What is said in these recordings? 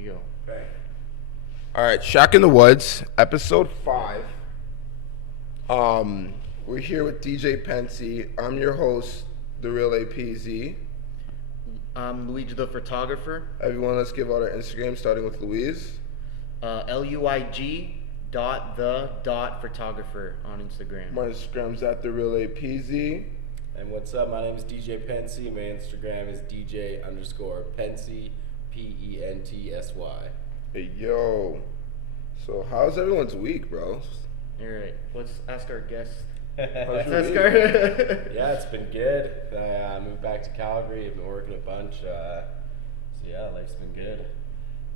you go. Okay. All right, Shack in the Woods, episode 5. We're here with DJ Pentsy. I'm your host, the real APZ. I'm Luigi the photographer. Everyone, let's give out our Instagram, starting with Louise. LUIG.the.photographer on Instagram. My Instagram's at the real APZ. And what's up? My name is DJ Pentsy. My Instagram is DJ_Pentsy, PENTSY. Hey, yo. So, how's everyone's week, bro? All right, let's ask our guest. How's your Let's week? go. Yeah, it's been good. I moved back to Calgary. I've been working a bunch. So yeah, life's been good.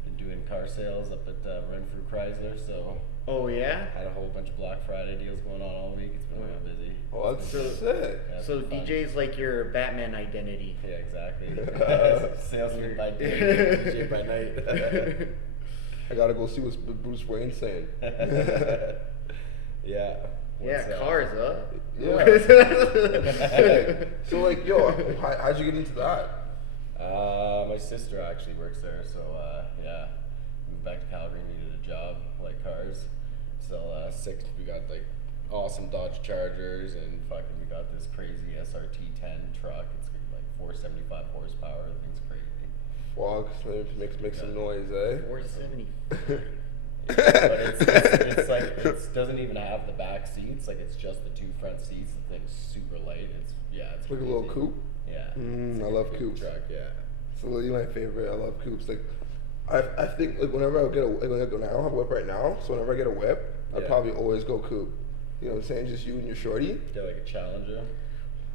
Been doing car sales up at Renfrew Chrysler. So Oh yeah. had a whole bunch of Black Friday deals going on all week. It's been real busy. Oh, that's So- sick. Yeah, it's So been fun. DJ's like your Batman identity. Yeah, exactly. Salesman by day, DJ by night. I gotta go see what Bruce Wayne's saying. Yeah. Yeah, What's, cars, huh? Yeah. So, like, yo, how'd you get into that? My sister actually works there, so yeah, moved back to Calgary, needed a job, like cars. Still we got like awesome Dodge Chargers, and fucking we got this crazy SRT 10 truck. It's like 475 horsepower. The thing's crazy. Fuck, make some noise, eh? 470. But it's like it doesn't even have the back seats. Like it's just the 2 front seats. The thing's super light. It's It's like a little crazy. coupe. Yeah. I It's like love a big coupes. Truck, yeah. It's literally my favorite. I love coupes. Like, I think like whenever I get a when I don't have a whip right now, so whenever I get a whip, I'd Yeah. probably always go coupe. You know what I'm saying? Just you and your shorty. Get like a Challenger.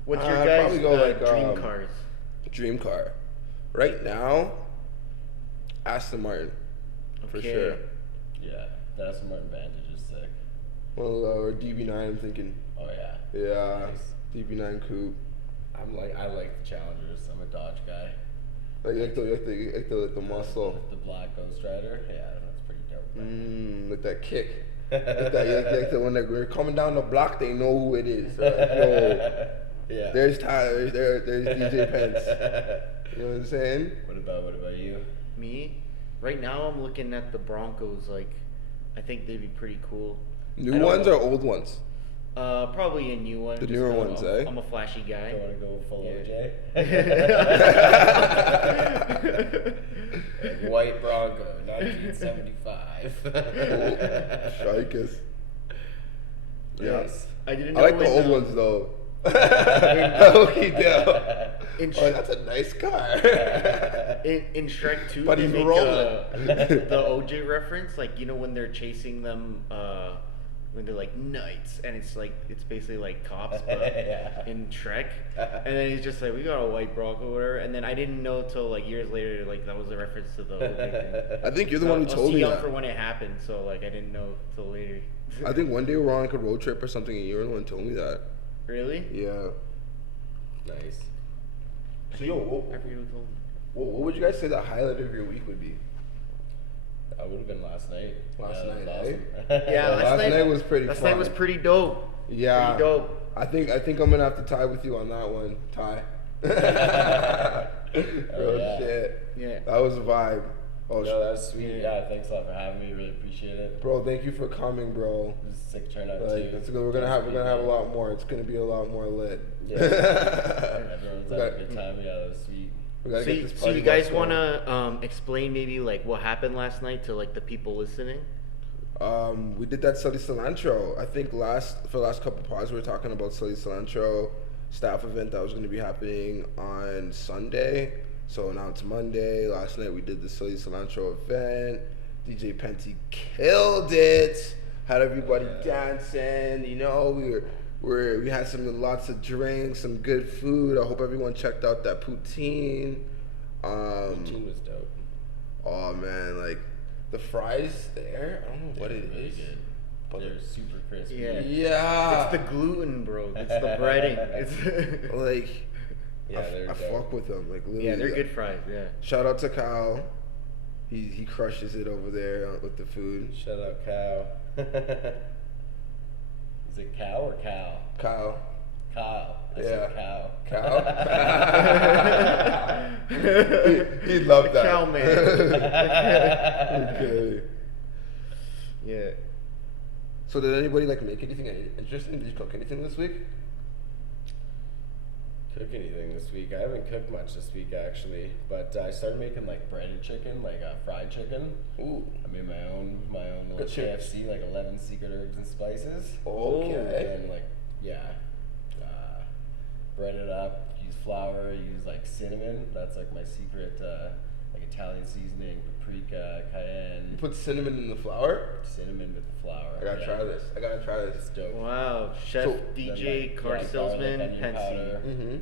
What's your I'd guys' probably go like, dream cars? Dream car. Right now, Aston Martin, for Okay. sure. Yeah. The Aston Martin Vantage is sick. Well, or DB9. I'm thinking. Oh yeah. Yeah, Nice. DB9 coupe. I like the Challengers. I'm a Dodge guy. Like the muscle. With the black Ghost Rider. Yeah, that's pretty dope. With that kick. like the one that we're coming down the block, they know who it is. Like, yo, Yeah. there's Tyler, there's DJ Pence. You know what I'm saying? What about you? Me? Right now I'm looking at the Broncos. Like, I think they'd be pretty cool. I New don't ones know. or old ones? Probably a new one. The just newer 'cause ones, I'm, eh? I'm a flashy guy. Don't want to go full Yeah. OJ. White Bronco, 1975. Shikers. Yeah. Nice. I didn't I know like the when, old ones though. Okay, In oh, that's a nice car. in Shrek 2, But they he's make rolling. the OJ reference, like, you know, when they're chasing them, when they're like knights, and it's basically like cops, but Yeah. in Shrek. And then he's just like, we got a white Bronco or whatever. And then I didn't know till like years later, like that was a reference to the OJ thing. I think you're the So one who I was told too me young that. for when it happened, so like I didn't know till later. I think one day we were on like a road trip or something, and you were the one who told me that. Really? Yeah. Nice. So yo, I forget who told me. what would you guys say the highlight of your week would be? That would have been last night. Last Yeah, night, that eh? was awesome. Yeah, last night was pretty Last fun. night was pretty dope. Yeah. Pretty dope. I think I'm gonna have to tie with you on that one, Ty. Real yeah. shit. Yeah. That was a vibe. Oh, No, that was sweet. Yeah, thanks a lot for having me. Really appreciate it. bro, thank you for coming, bro. It was a sick turnout Like, too. it's good. We're gonna have a lot more. It's gonna be a lot more lit. Yeah. Everyone's We had a got- good time. Yeah, that was sweet. We gotta So, get this so party you guys bus want going. to explain maybe like what happened last night to like the people listening? We did that Silly Cilantro. I think for the last couple pods we were talking about Silly Cilantro staff event that was going to be happening on Sunday. So now it's Monday. Last night we did the Silly Cilantro event. DJ Pentsy killed it. Had everybody dancing. You know, we had lots of drinks, some good food. I hope everyone checked out that poutine. Poutine was dope. Oh man, like the fries there, I don't know what it Really is. good. But They're super crispy. Yeah. yeah, It's the gluten, bro. It's the breading. It's like Yeah, they're I dope. fuck with them. Like literally, yeah, they're good fries. Yeah. Shout out to Kyle. He crushes it over there with the food. Shout out Cow. Is it cow or cow? Kyle. Kyle. I Yeah. said cow. Cow? He'd love that. Cow man. Okay. Yeah. So did anybody like make anything interesting? Did you cook anything this week? Cook anything this week? I haven't cooked much this week actually, but I started making like breaded chicken, like fried chicken. Ooh. I made my own little Good chips. KFC, like 11 secret herbs and spices. Okay. And like bread it up. Use flour. Use like cinnamon. That's like my secret, like Italian seasoning, paprika, cayenne. You put cinnamon in the flour? Cinnamon with the flour. I gotta try this. It's dope. Wow. Chef So- DJ, car garlic, salesman, onion Pentsy. powder. Mm-hmm.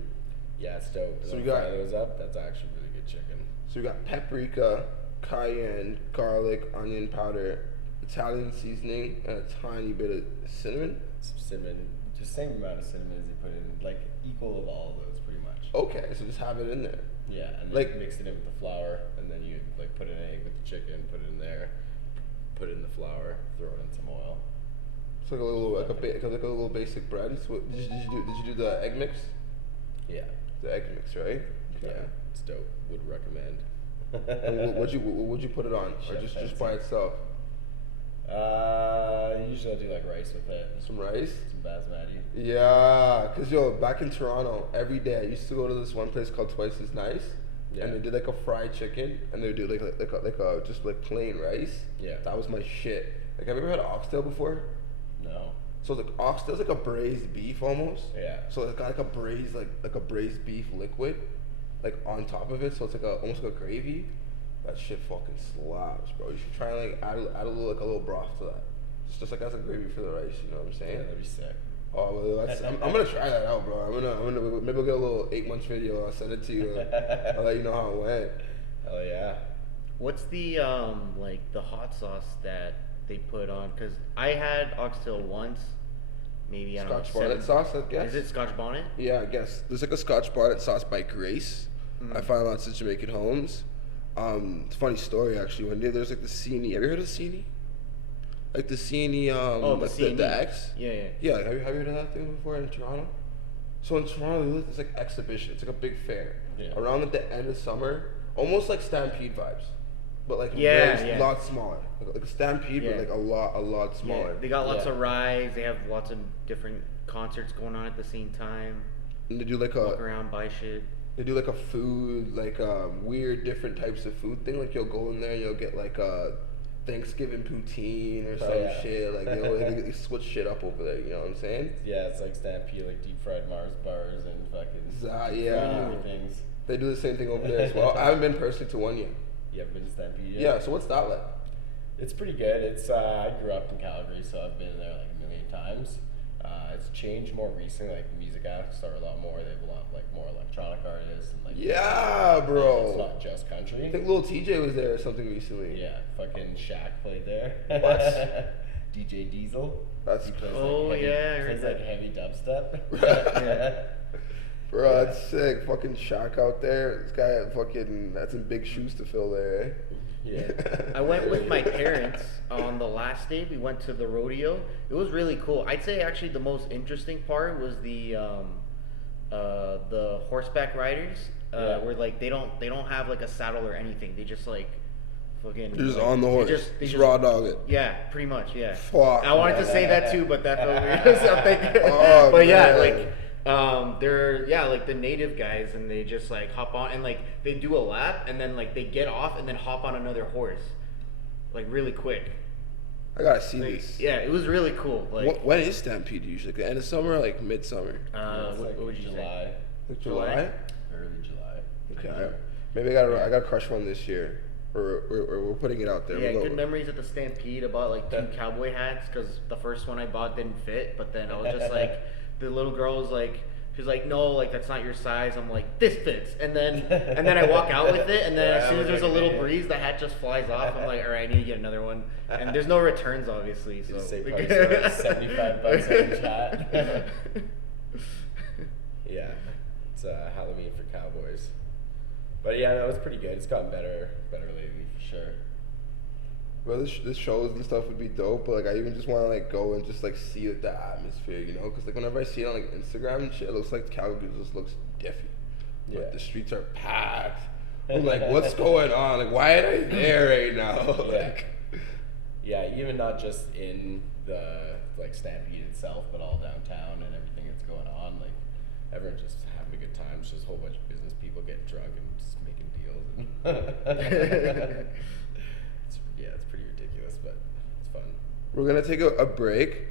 Yeah, it's dope. So So we we got- fry those up. That's actually really good chicken. So we got paprika, cayenne, garlic, onion powder, Italian seasoning, and a tiny bit of cinnamon. Some cinnamon, just same amount of cinnamon as you put in, like equal of all of those, pretty much. Okay, so just have it in there. Yeah, and then Like- you mix it in with the flour, and then you like put an egg with the chicken, put it in there, put it in the flour, throw it in some oil. It's like a little like a little basic bread. So what, did you do the egg mix? Yeah, The egg mix, right? yeah, it's dope. Would recommend. And what'd you put it on, or Chef just Pentsy. by itself? Usually I'll do like rice with it, Some rice. some basmati. Yeah, cause yo, back in Toronto, every day I used to go to this one place called Twice as Nice, Yeah. and they did like a fried chicken, and they would do like a just like plain rice. Yeah. That was my shit. Like, have you ever had oxtail before? No. So the oxtail's like a braised beef almost. Yeah. So it's got like a braised beef liquid, like on top of it. So it's like almost like a gravy. That shit fucking slaps, bro. You should try and like add a little broth to that. Just like as a gravy for the rice. You know what I'm Yeah, saying? that'd be sick. Oh, well, I'm gonna try that out, bro. I'm gonna maybe I'll get a little 8 months video. I'll send it to you. I'll let you know how it went. Hell yeah. What's the like the hot sauce that they put on? Cause I had oxtail once, maybe I don't Scotch know. bonnet sauce, I guess. Is it Scotch bonnet? Yeah, I guess there's like a Scotch bonnet sauce by Grace. I find lots of Jamaican homes. It's a funny story actually. One day there's like the Cine. Have you heard of Cine? Like the Cine, Oh, the like CNE. the X. Yeah, yeah. Yeah, like, have you heard of that thing before in Toronto? So in Toronto, it's like exhibition. It's like a big fair. Yeah. Around at the end of summer, almost like Stampede vibes, but like Yeah, a yeah. lot smaller. Like a Stampede, Yeah. but like a lot smaller. Yeah, they got lots Yeah. of rides. They have lots of different concerts going on at the same time. And they do like Walk a around, buy shit. they do like a food like weird different types of food thing. Like you'll go in there, and you'll get like a Thanksgiving poutine or some yeah. shit. Like they switch shit up over there. You know what I'm saying? Yeah, it's like Stampede, like deep fried Mars bars and fucking deep Yeah. fried everything's. They do the same thing over there as well. I haven't been personally to one yet. You ever been to Stampede yet? Yeah. So what's that like? It's pretty good. It's I grew up in Calgary, so I've been there like a million times. It's changed more recently. Like the music acts are a lot more. They have a lot like more electronic artists and like Yeah, bro. It's not just country. I think Lil TJ was there or something recently. Yeah, fucking Shaq played there. What? DJ Diesel. That's He plays, Oh, like, heavy, yeah, I heard plays like that. heavy dubstep. Yeah. Bro, that's sick. Fucking Shaq out there. This guy had fucking that's some big shoes to fill there, eh? Yeah. I went with my parents on the last day. We went to the rodeo. It was really cool. I'd say actually the most interesting part was the horseback riders. Yeah. Where like they don't have like a saddle or anything. They just like fucking. They're just like, on the they horse. they Just raw dog it. Yeah, pretty much. Yeah. Fuck. I wanted to say that too, but that felt weird. So I'm thinking- Oh, but yeah, man. like they're like the native guys, and they just like hop on and like they do a lap, and then like they get off and then hop on another horse, like really quick. I gotta see Like, this. yeah, it was really cool. Like When is Stampede usually? Like the end of summer or like midsummer? It's what like would you say? July, Like July? July? early July. Okay. Maybe I gotta crush one this year. We're putting it out there. Yeah, We'll good go- memories at the Stampede. I bought like 2 cowboy hats because the first one I bought didn't fit, but then I was just like, the little girl was like, she's like, no, like that's not your size. I'm like, this fits, and then I walk out with it, and then Yeah, as soon as there's a little okay. breeze, the hat just flies off. I'm like, all right, I need to get another one, and there's no returns obviously. So You say price like $75 on each hat. Yeah, it's Halloween for cowboys. But yeah, no, it's pretty good. It's gotten better lately for sure. Bro, this shows and stuff would be dope, but like I even just want to like go and just like see like, the atmosphere, you know? Because like whenever I see it on like Instagram and shit, it looks like Calgary just looks different. Yeah. Like the streets are packed. I'm like, what's going on? Like, why am I there right now? Like, yeah, even not just in the like Stampede itself, but all downtown and everything that's going on. Like, everyone's just having a good time. It's just a whole bunch of business people getting drunk and just making deals. It's pretty ridiculous, but it's fun. we're gonna take a break,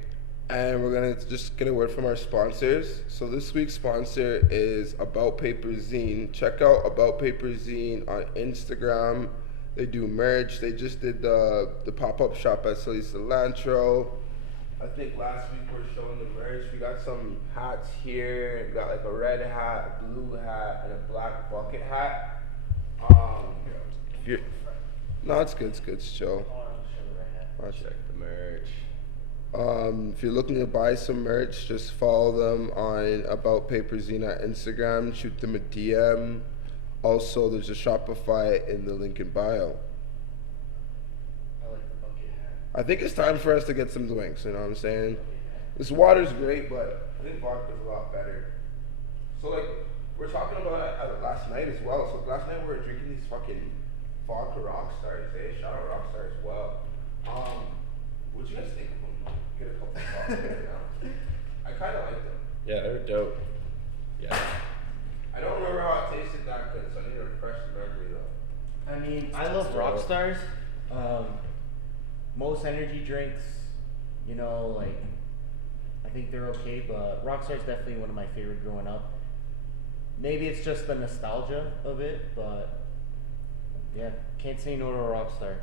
and we're gonna just get a word from our sponsors. So this week's sponsor is About Paper Zine. Check out About Paper Zine on Instagram. They do merch. They just did the pop-up shop at Silly Cilantro. I think last week we were showing the merch. We got some hats here. We got like a red hat, a blue hat, and a black bucket hat. If you're, no, it's good. It's good. It's chill. I'll Check the merch. If you're looking to buy some merch, just follow them on About Paper Zine at Instagram. Shoot them a DM. Also, there's a Shopify in the link in bio. I like the bucket hat. I think it's time for us to get some drinks, you know what I'm saying? This water's great, but I think vodka's a lot better. So, like, we're talking about it last night as well. So, last night we were drinking these fucking vodka rock stars, eh? Shout out rock stars as well. What'd you guys think of them? Get a couple of thoughts right now. I kind of like them. Yeah, they're dope. Yeah. I don't remember how it tasted that good, so I need to refresh the memory though. I mean, I love rock stars. Most energy drinks, you know, like, I think they're okay, but Rockstar's definitely one of my favorite growing up. Maybe it's just the nostalgia of it, but yeah, can't say no to a Rockstar.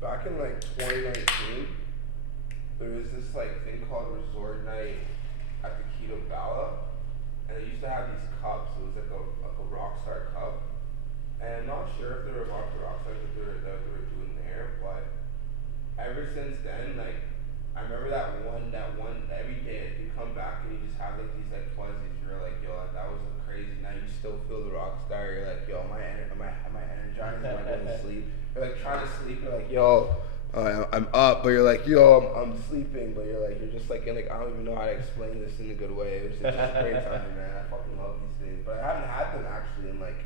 Back in like 2019, there was this like thing called Resort Night at the Keto Gala, and they used to have these cups. It was like a Rockstar cup, and I'm not sure if they were about the Rockstars that they were doing there, but ever since then, like, I remember that one every day you come back and you just have like these like fuzzies. You're like, yo, that was a crazy night. You still feel the Rockstar. You're like, yo, am I energized? Am I going to sleep? You're like trying to sleep. You're like, yo, I'm up, but you're like, yo, I'm sleeping, but you're just like in like, I don't even know how to explain this in a good way. It's just a great time, man. I fucking love these things, but I haven't had them actually in like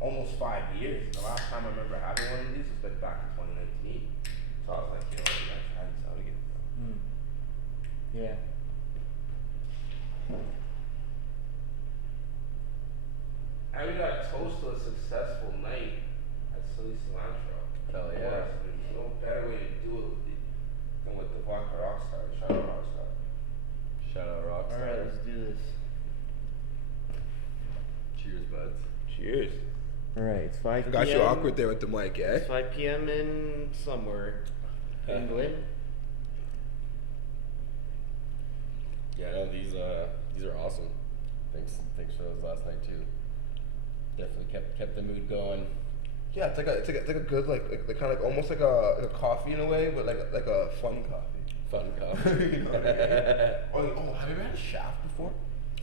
almost 5 years. The last time I remember having one of these was like back in 2019. So I was like, yo, I gotta try these out again. Yeah. And we got a toast to a successful night at Silly Cilantro. Hell yeah. There's no better way to do it than with the vodka Rockstar. Shout out Rockstar. Shout out Rockstar. Alright, let's do this. Cheers, buds. Cheers. Alright, it's 5 p.m. Got you awkward there with the mic, eh? It's 5 p.m. in somewhere. England. Yeah, no, these are awesome. Thanks for those last night too. Definitely kept the mood going. Yeah, it's like a good like kind of like almost like a coffee in a way, but like a fun coffee. Fun coffee. You know what I mean? Oh, have you ever had a shaft before?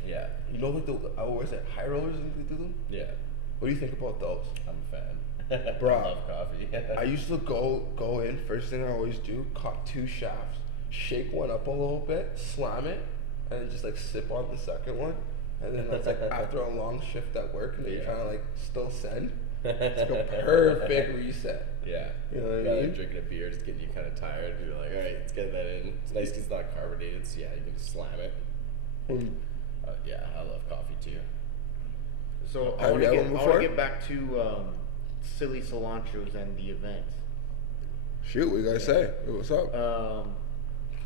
Yeah. You know like the what is it, high rollers and they do them? Yeah. What do you think about those? I'm a fan. Bro, I love coffee. I used to go in, first thing I always do, cock 2 shafts, shake one up a little bit, slam it, and then just like sip on the second one. And then that's like after a long shift at work and you're trying to like still send. It's like a perfect reset. Yeah. You know what I Like mean? drinking a beer, it's getting you kind of tired. You're like, all right, let's get that in. It's nice because it's not carbonated. So yeah, you can just slam it. Yeah, I love coffee too. So I Have want you to had one before? get back to Silly Cilantros and the event. Shoot, what you guys say? Hey, what's up?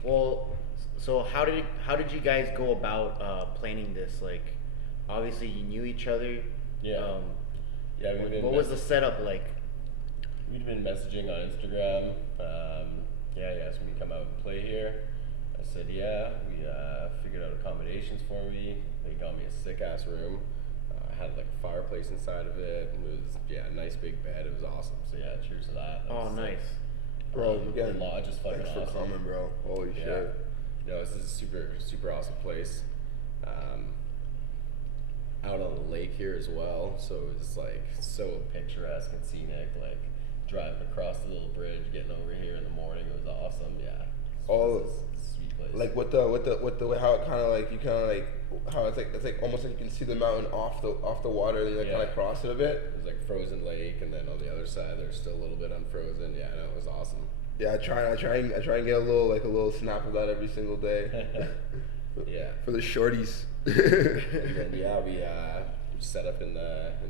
Well, so how did you guys go about planning this? Like, obviously you knew each other. Yeah. Yeah. What was the setup like? We'd been messaging on Instagram. Yeah, he asked me to come out and play here. I said, yeah. We figured out accommodations for me. They got me a sick ass room. Had like a fireplace inside of it. It was a nice big bed. It was awesome. So yeah, cheers to that. Oh, nice. Bro, again, the lodge is fucking thanks for awesome. coming, bro. Holy Yeah. shit. No, this is a super awesome place. Out on the lake here as well, so it's like so picturesque and scenic. Like driving across the little bridge, getting over here in the morning. It was awesome. Yeah. Oh, It's a sweet place. like with the way how it kind of like you kind of like how it's like almost like you can see the mountain off the water, and you like kind of cross it a bit. It was like frozen lake, and then on the other side there's still a little bit unfrozen. Yeah, no, it was awesome. Yeah, I try and get a little snap of that every single day. Yeah. For the shorties. And then we set up in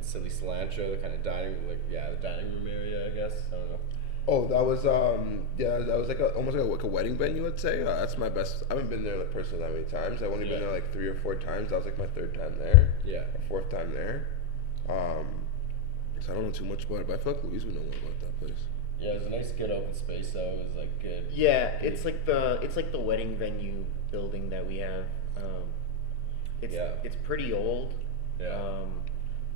Silly Cilantro, the kind of dining the dining room area, I guess. I don't know. Oh, that was that was like almost like a wedding venue, I'd say. That's my best. I haven't been there like personally that many times. I've only been there like 3 or 4 times. That was like my 3rd time there. Yeah. Or 4th time there. So I don't know too much about it, but I feel like Louise would know more about that place. Yeah, it was a nice, good open space though. It was like good. Yeah, it's like the wedding venue building that we have. It's pretty old. Yeah.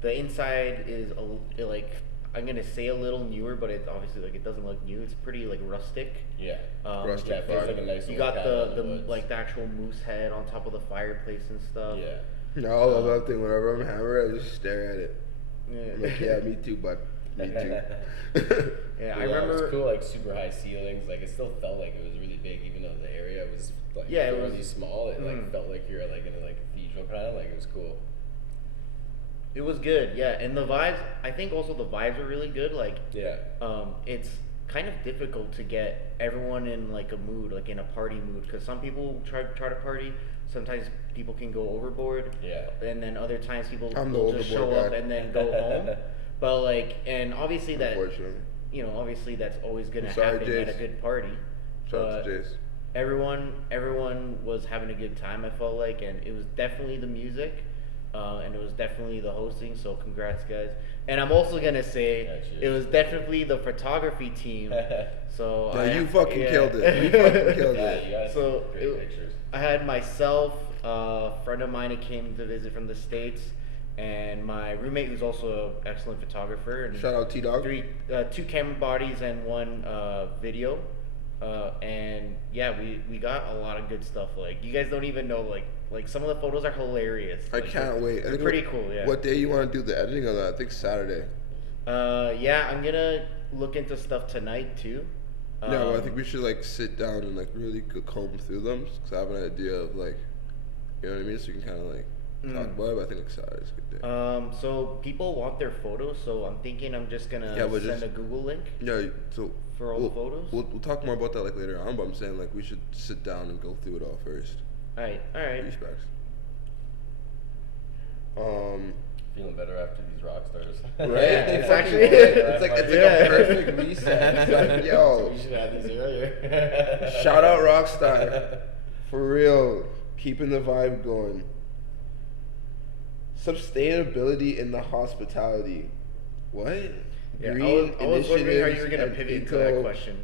The inside is like, I'm gonna say a little newer, but it's obviously like it doesn't look new. It's pretty like rustic. Yeah. Rustic. Yeah, it feels like a nice. You little got cabin in the woods. like the actual moose head on top of the fireplace and stuff. Yeah. No, I love that thing. Whenever I'm hammered, I just stare at it. Yeah. I'm like, yeah, me too, bud. Me too. Yeah, I It remember. was cool, like super high ceilings. Like it still felt like it was really big, even though the area was like Yeah, it really was- small. It like felt like you're like in a like cathedral kind of. Like it was cool. It was good, yeah, and the vibes. I think also the vibes are really good. Like, Yeah. it's kind of difficult to get everyone in like a mood, like in a party mood, because some people try to party. Sometimes people can go overboard. Yeah. And then other times people I'm the will just show overboard up guy. and then go home. But like, and obviously that, Unfortunately. obviously that's always gonna I'm sorry, happen at a Jace. good party. Shout out But to Jace. everyone was having a good time, I felt like, and it was definitely the music, and it was definitely the hosting. So congrats, guys. And I'm also gonna say Yeah, it cheers. was definitely the photography team. So Yeah, you fucking killed it. You fucking killed Yeah, it. you guys So took great pictures. I had myself, a friend of mine who came to visit from the States, and my roommate who's also an excellent photographer. And Shout out T-Dog. 2 camera bodies and 1 video. And yeah, we got a lot of good stuff. Like, you guys don't even know, like some of the photos are hilarious. I Like, can't wait. I They're think pretty cool, yeah. What day you want to do the editing of that? I think Saturday. Yeah, I'm gonna look into stuff tonight too. Yeah, well, I think we should like sit down and like really comb through them, because I have an idea of like, you know what I mean. So you can kind of like talk about it. But I think like Saturday's a good day. So people want their photos, so I'm thinking I'm just gonna but send just- a Google link. Yeah, so For all the photos? We'll talk more about that like later on. But I'm saying like we should sit down and go through it all first. All right. Respects. Feeling better after these rock stars. Right? It's They actually- fucking love it. it's like Yeah. a perfect reset. It's like, So yo, we should have these earlier. shout out Rockstar. For real. Keeping the vibe going. Sustainability in the hospitality. What? Yeah, Green I was wondering how you were initiatives gonna and pivot into that question.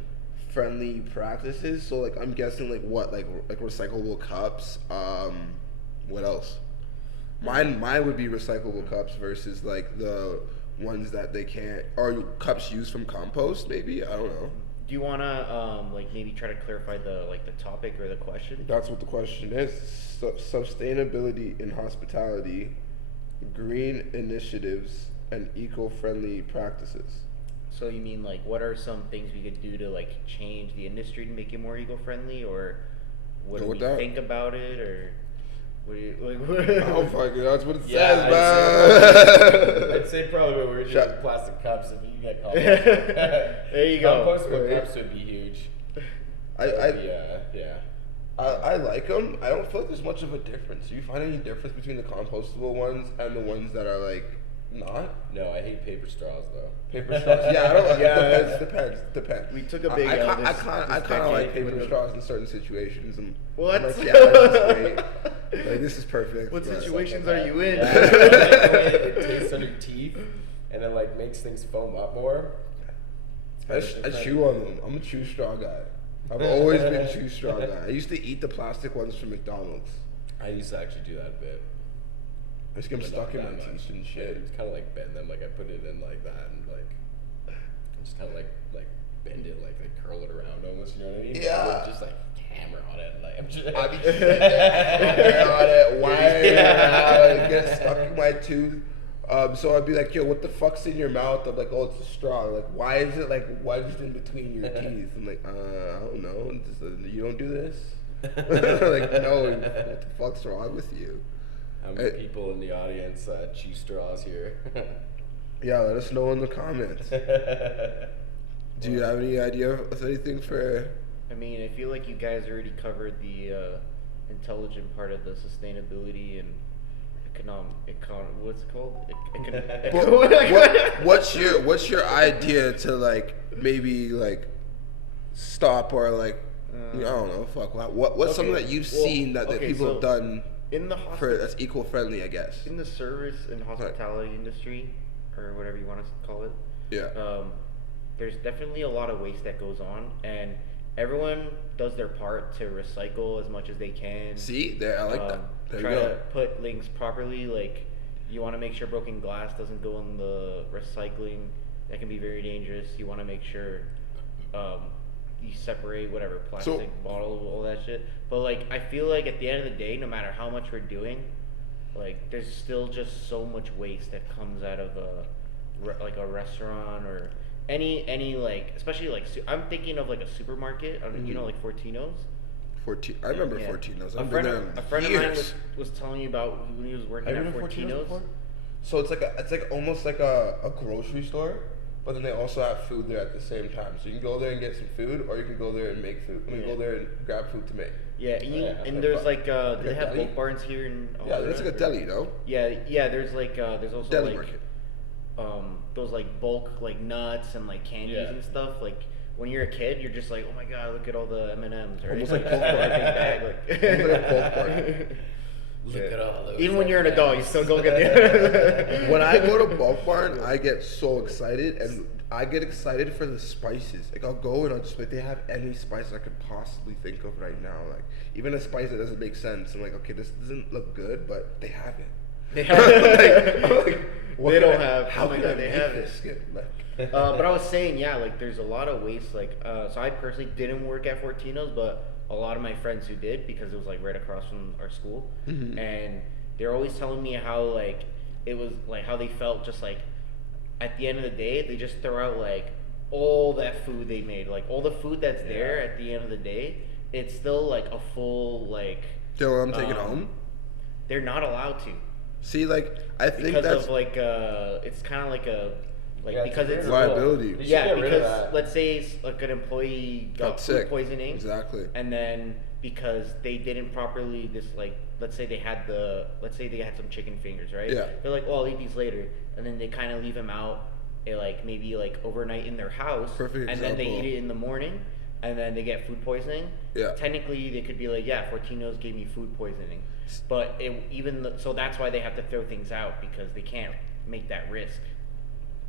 friendly practices. So like I'm guessing like what? Like recyclable cups. What else? Mine would be recyclable cups versus like the ones that they can't, or cups used from compost maybe. I don't know. Do you wanna like maybe try to clarify the topic or the question? That's what the question is. Sustainability in hospitality, green initiatives, and eco-friendly practices. So you mean like what are some things we could do to like change the industry to make it more eco-friendly, or what Go do we with that. think about it, or what do you like? Oh fuck it, that's what it Yeah, says, man. I'd say probably what we're doing Shut- with plastic cups. If you get There you go. compostable Right. cups would be huge. I I like them. I don't feel like there's much of a difference. Do you find any difference between the compostable ones and the ones that are like not? No, I hate paper straws though. Paper straws. Yeah, I don't. Yeah. Depends. We took a big L I this kind of decade like with paper the- straws in certain situations. And What? I'm like, yeah, this is great. Like this is perfect. What but- situations are you in? Yeah, I like the way it tastes under your teeth, and it like makes things foam up more. I chew on them. I'm a chew straw guy. I've always been a chew straw guy. I used to eat the plastic ones from McDonald's. I used to actually do that a bit. I just get them but stuck in not my that much. teeth and Yeah, shit. it's kind of like bend them, like I put it in like that, and like just kind of like bend it, like curl it around almost. You know what I mean? Yeah. I would just like hammer on it, like I'm just. I'd be sitting there on it, wiring it out, it gets stuck in my tooth. So I'd be like, yo, what the fuck's in your mouth? I'm like, oh, it's a straw. Like, why is it like wedged in between your teeth? I'm like, I don't know. You don't do this? Like, no, what the fuck's wrong with you? How many people in the audience chew straws here? Yeah, let us know in the comments. Do you have any idea of anything for... I mean, I feel like you guys already covered the intelligent part of the sustainability and what's it called? What's your idea to like maybe like stop or like I don't know, fuck, what's something that you've seen that people have done in the for that's eco-friendly, I guess? In the service and hospitality industry, or whatever you want to call it. Yeah. There's definitely a lot of waste that goes on, and everyone does their part to recycle as much as they can. See, there, I like that. There Try you go. to put things properly. Like, you want to make sure broken glass doesn't go in the recycling. That can be very dangerous. You want to make sure you separate whatever plastic bottle, all that shit. But like, I feel like at the end of the day, no matter how much we're doing, like, there's still just so much waste that comes out of a restaurant or any like, especially like I'm thinking of like a supermarket. You know, like Fortino's. I remember Fortino's. A friend of mine was telling me about when he was working at Fortino's. So it's like almost like a grocery store, but then they also have food there at the same time. So you can go there and get some food, or you can go there and make food. I mean, go there and grab food to make. Yeah, and there's like do they have Bulk Barns here in? Yeah, there's like a deli, no? Yeah. There's like there's also deli like market. Those like bulk like nuts and like candies and stuff. Like when you're a kid, you're just like, oh my god, look at all the M&Ms, right? Almost like Bulk Barn. Almost like a Bulk Barn. Look at all those. Even when you're an adult, you still go get the. When I go to Bulk Barn, I get so excited, and I get excited for the spices. Like, I'll go and I'll just like, they have any spice I could possibly think of right now. Like, even a spice that doesn't make sense. I'm like, okay, this doesn't look good, but they have it. They have it. They don't have. How can I they make have this? But I was saying, yeah, like there's a lot of waste. Like, so I personally didn't work at Fortino's, but a lot of my friends who did, because it was like right across from our school, and they're always telling me how like it was like how they felt just like at the end of the day they just throw out like all that food they made, like all the food that's there at the end of the day, it's still like a full like. Still, I'm taking it home. They're not allowed to. See, like I think because that's of like it's kind of like a because it's liability. Yeah, because let's say it's like an employee got food poisoning, exactly, and then because they didn't properly let's say they had some chicken fingers, right? Yeah. They're like, oh, I'll eat these later, and then they kind of leave them out, like maybe like overnight in their house, Perfect and example. then they eat it in the morning, and then they get food poisoning. Yeah. Technically, they could be like, yeah, Fortino's gave me food poisoning. But so that's why they have to throw things out, because they can't make that risk.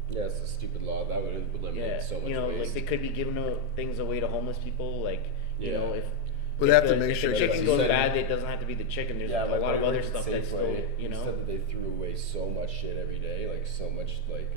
Yeah, it's a stupid law that would eliminate so much waste. Like they could be giving things away to homeless people, like you know, if but they have to make sure the chicken goes bad, it doesn't have to be the chicken. There's a lot of other stuff that's still, you know. Said that they threw away so much shit every day, like so much like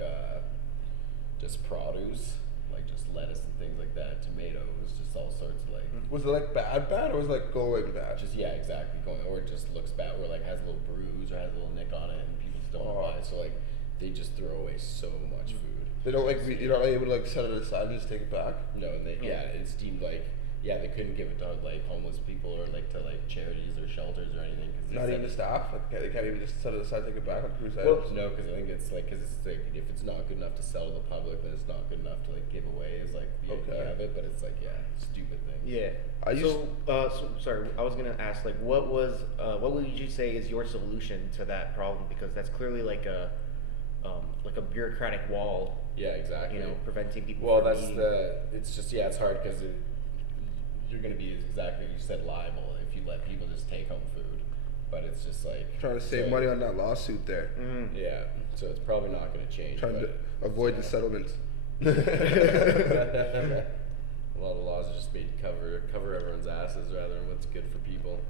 just produce, like just lettuce and things like that, tomatoes, just all sorts of like. Was it like bad, or was it like going bad? Just exactly going, or it just looks bad, or like has a little bruise or has a little nick on it, and people just don't want to buy it. So like they just throw away so much food. They don't like you're not able to like set it aside and just take it back. No, it's deemed like they couldn't give it to like homeless people or like to like charities or shelters or anything. Not even the staff. Like, they can't even just set it aside, take it back on cruise. Well, no, because I think it's like if it's not good enough to sell to the public, then it's not good enough to like give away. Is like the idea of it, but it's like stupid thing. Yeah. So sorry, I was gonna ask like what would you say is your solution to that problem, because that's clearly like a bureaucratic wall. Yeah, exactly. You know, preventing people. Well, from that's eating. it's just it's hard because you're gonna be exactly you said liable if you let people just take home food, but it's just like trying to save money on that lawsuit there. Mm-hmm. Yeah, so it's probably not gonna change. Trying to avoid the settlements. A lot of laws are just made to cover everyone's asses rather than what's good for people.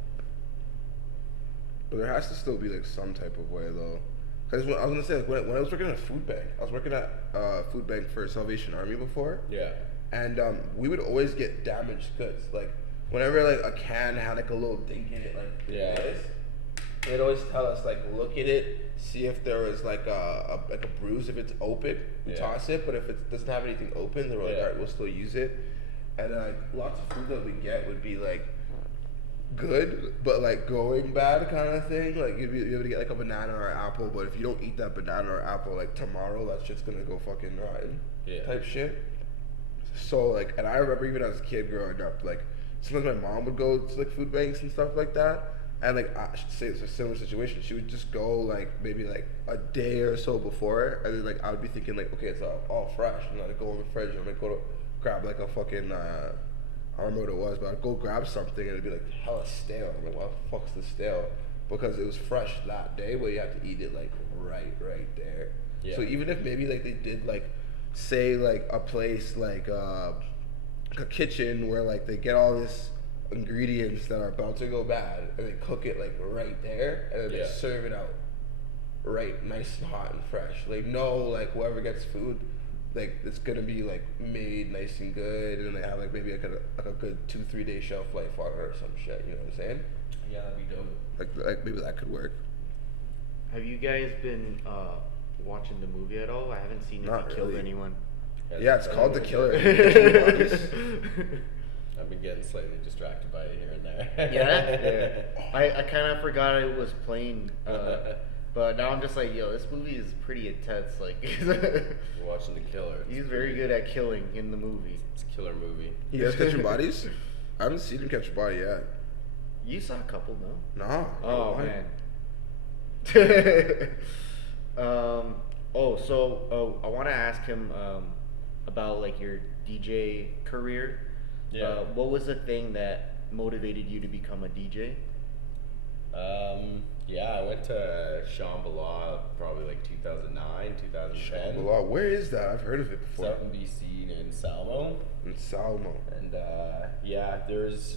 But there has to still be like some type of way though. Because I was gonna say, like, when I was working at a food bank, I was working at a food bank for Salvation Army before. Yeah. And we would always get damaged goods. Like whenever like a can had like a little dink in it, like this, they'd always tell us like, look at it, see if there was like a bruise. If it's open, we toss it. But if it doesn't have anything open, they're like, all right, we'll still use it. And like lots of food that we get would be like good, but like going bad kind of thing. Like you'd be able to get like a banana or an apple, but if you don't eat that banana or apple like tomorrow, that shit's gonna go fucking rotten. Type shit. So like, and I remember even as a kid growing up, like sometimes my mom would go to like food banks and stuff like that, and like I should say it's a similar situation. She would just go like maybe like a day or so before, and then like I would be thinking like, okay, it's all fresh, and I'd go in the fridge and I'd go to grab like a fucking I don't know what it was, but I'd go grab something and it'd be like hella stale. I'm like, what the fuck's the stale? Because it was fresh that day, but you have to eat it like right there. Yeah. So even if maybe like they did like, say like a place like a kitchen where like they get all this ingredients that are about to go bad and they cook it like right there and then they serve it out right nice and hot and fresh. Like no, like whoever gets food, like it's gonna be like made nice and good, and they have like maybe like a good 2-3 day shelf life on it or some shit. You know what I'm saying? Yeah, that'd be dope. Like maybe that could work. Have you guys been watching the movie at all? I haven't seen it. Not Killed really. anyone? Yeah, it's called The Killer. I've been getting slightly distracted by it here and there. Yeah? I kind of forgot it was playing, but now I'm just like, yo, this movie is pretty intense. Like, You're watching The Killer. He's very good at killing in the movie. It's a killer movie. You guys catching bodies? I haven't seen him catch a body yet. You saw a couple, no? No. Oh, Why? man. I want to ask him about like your DJ career. Yeah. What was the thing that motivated you to become a DJ? Yeah, I went to Shambhala probably like 2009, 2010. Shambhala. Where is that? I've heard of it before. South in BC in Salmo. In Salmo. And yeah, there's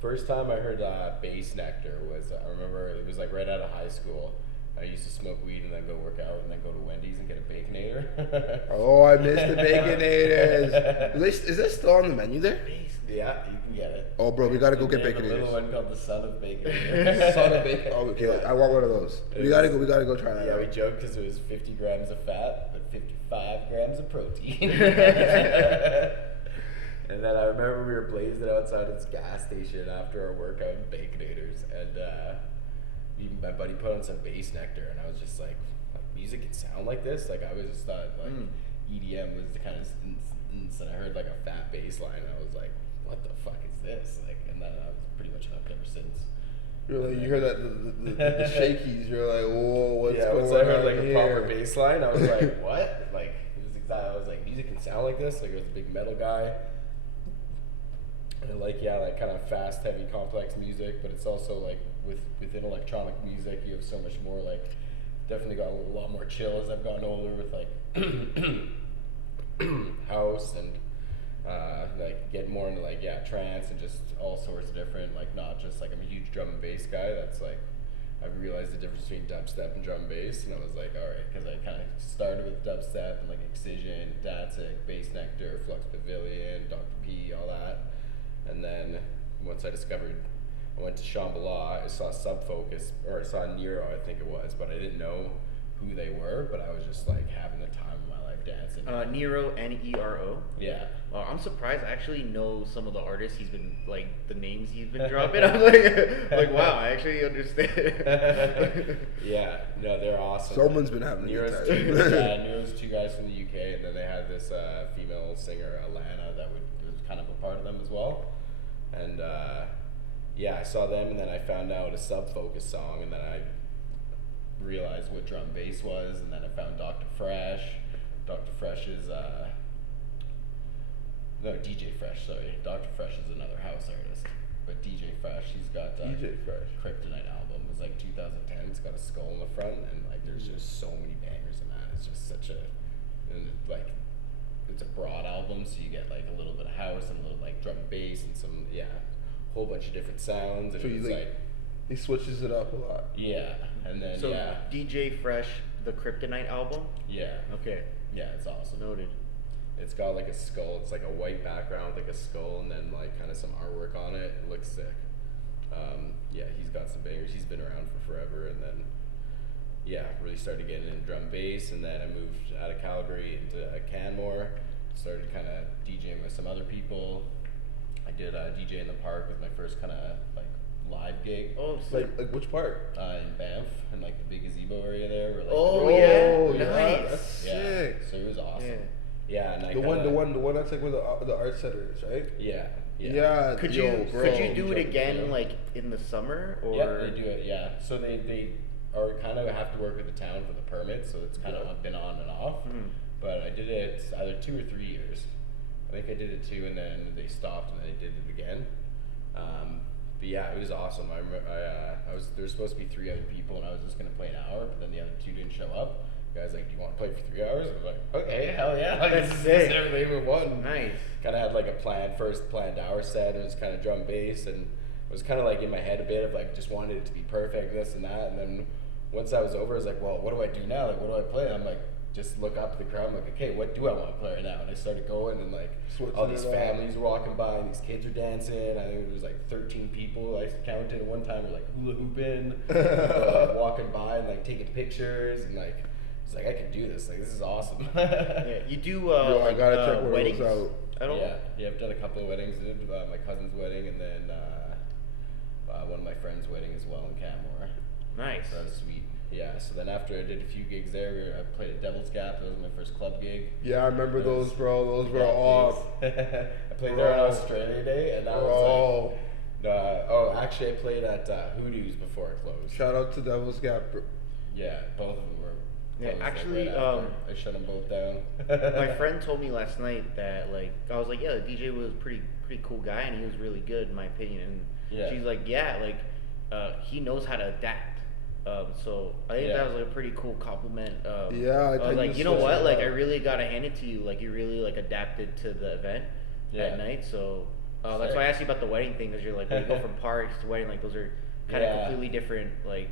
first time I heard bass nectar was, I remember it was like right out of high school. I used to smoke weed and then go work out and then go to Wendy's and get a Baconator. Oh, I missed the Baconators. Is this still on the menu there? Yeah, you can get it. Oh, bro, we gotta go get They have a little Baconators. one called the Son of Baconator. Son of Bacon. Oh, okay. I want one of those. We gotta go try that Yeah, out. we joked because it was 50 grams of fat, but 55 grams of protein. And then I remember we were blazing outside this gas station after our workout in Baconators, and my buddy put on some bass nectar, and I was just like music can sound like this? Like I always just thought like EDM was the kind of, and I heard like a fat bass line, and I was like, what the fuck is this? Like, and then I was pretty much hooked ever since. You're like, you heard that the shakies. You're like, whoa, what's going on? Once I heard like here? a proper bass line, I was like, what? Like it was exactly. I was like, music can sound like this. Like I was a big metal guy. And like like kind of fast, heavy, complex music, but it's also like within electronic music, you have so much more. Like definitely got a lot more chill as I've gotten older with like house and like get more into like trance and just all sorts of different, like not just like I'm a huge drum and bass guy. That's like I've realized the difference between dubstep and drum and bass, and I was like, all right, because I kind of started with dubstep and like Excision, Datsik, Bass Nectar, Flux Pavilion, Dr. P, all that. And then once I went to Shambhala, I saw Subfocus, or I saw Nero, I think it was, but I didn't know who they were, but I was just like having the time of my life dancing. Nero, Nero. Yeah. I'm surprised. I actually know some of the artists he's been, like, the names he's been dropping. I'm like, wow, I actually understand. Yeah, no, they're awesome. Someone's been having a good Nero's time. Nero's two guys from the UK, and then they had this female singer, Alana, that was kind of a part of them as well. And I saw them, and then I found out a Subfocus song, and then I realized what drum bass was, and then I found Dr. Fresh. Dr. Fresh is DJ Fresh, sorry. Dr. Fresh is another house artist, but DJ Fresh, he's got DJ Fresh. Kryptonite album. It was like 2010. It's got a skull in the front, and like there's just so many bangers in that. It's just such a, and it's a broad album, so you get like a little bit of house and a little like drum and bass and some whole bunch of different sounds. And So it's like he switches it up a lot. yeah, and then So DJ Fresh, the Kryptonite album. yeah, Okay, it's awesome. noted. It's got like a skull. It's like a white background with like a skull, and then like kind of some artwork on it. It looks sick. Yeah, he's got some bangers. He's been around for forever, and then really started getting into drum bass, and then I moved out of Calgary into Canmore, started kind of DJing with some other people. I did DJ in the park with my first kind of like live gig. Oh, Like which part? In Banff, in like the big gazebo area there. Where, like, Oh, yeah, nice. that's sick. So it was awesome. Yeah. Yeah, and The one that's like where the art center is, right? Yeah. Could yo, you bro, could you do it again yeah. like in the summer or? Yeah, they do it. Yeah, so they are kind of have to work with the town for the permit, so it's kind of been on and off. Mhm. But I did it either 2 or 3 years. I think I did it 2, and then they stopped, and then they did it again. But yeah, it was awesome. I remember there was supposed to be 3 other people, and I was just gonna play an hour, but then the other 2 didn't show up. The guy's like, "Do you want to play for 3 hours?" I was like, "Okay, hell yeah!" Like, That's this sick. is everything we want. Nice. Kind of had like a first planned hour set. It was kind of drum bass, and it was kind of like in my head a bit of like just wanted it to be perfect, this and that. And then once that was over, I was like, "Well, what do I do now? Like, what do I play?" I'm like, just look up at the crowd. I'm like, "Okay, what do I want to play right now?" And I started going, and like Switching all these it up. families were walking by, and these kids were dancing. I think there was like 13 people I counted at one time. Were like hula hooping, walking by and like taking pictures, and like it's like I can do this. Like this is awesome. Yeah, you do Yo, I like gotta check one of weddings. those out. I don't. Yeah, I've done a couple of weddings. I did my cousin's wedding, and then one of my friend's wedding as well in Canmore. Nice. So that was sweet. Yeah. So then after I did a few gigs there, I played at Devil's Gap. That was my first club gig. Yeah, I remember those, bro. Those were Yeah, all. I played there on Australia Day, and that was like. Actually, I played at Hoodoo's before it closed. Shout out to Devil's Gap, bro. Yeah, both of them were. Yeah, closed, like, actually, right after. I shut them both down. My friend told me last night that like I was like, yeah, the DJ was pretty cool guy and he was really good in my opinion. And Yeah. she's like, yeah, like he knows how to adapt. So I think Yeah. that was like a pretty cool compliment. Yeah, I was think like, this you know was what? a Like lot. I really gotta hand it to you. Like you really like adapted to the event Yeah. at night. So that's Sick. why I asked you about the wedding thing, because you're like when you go from parks to wedding, like those are kind of Yeah. completely different like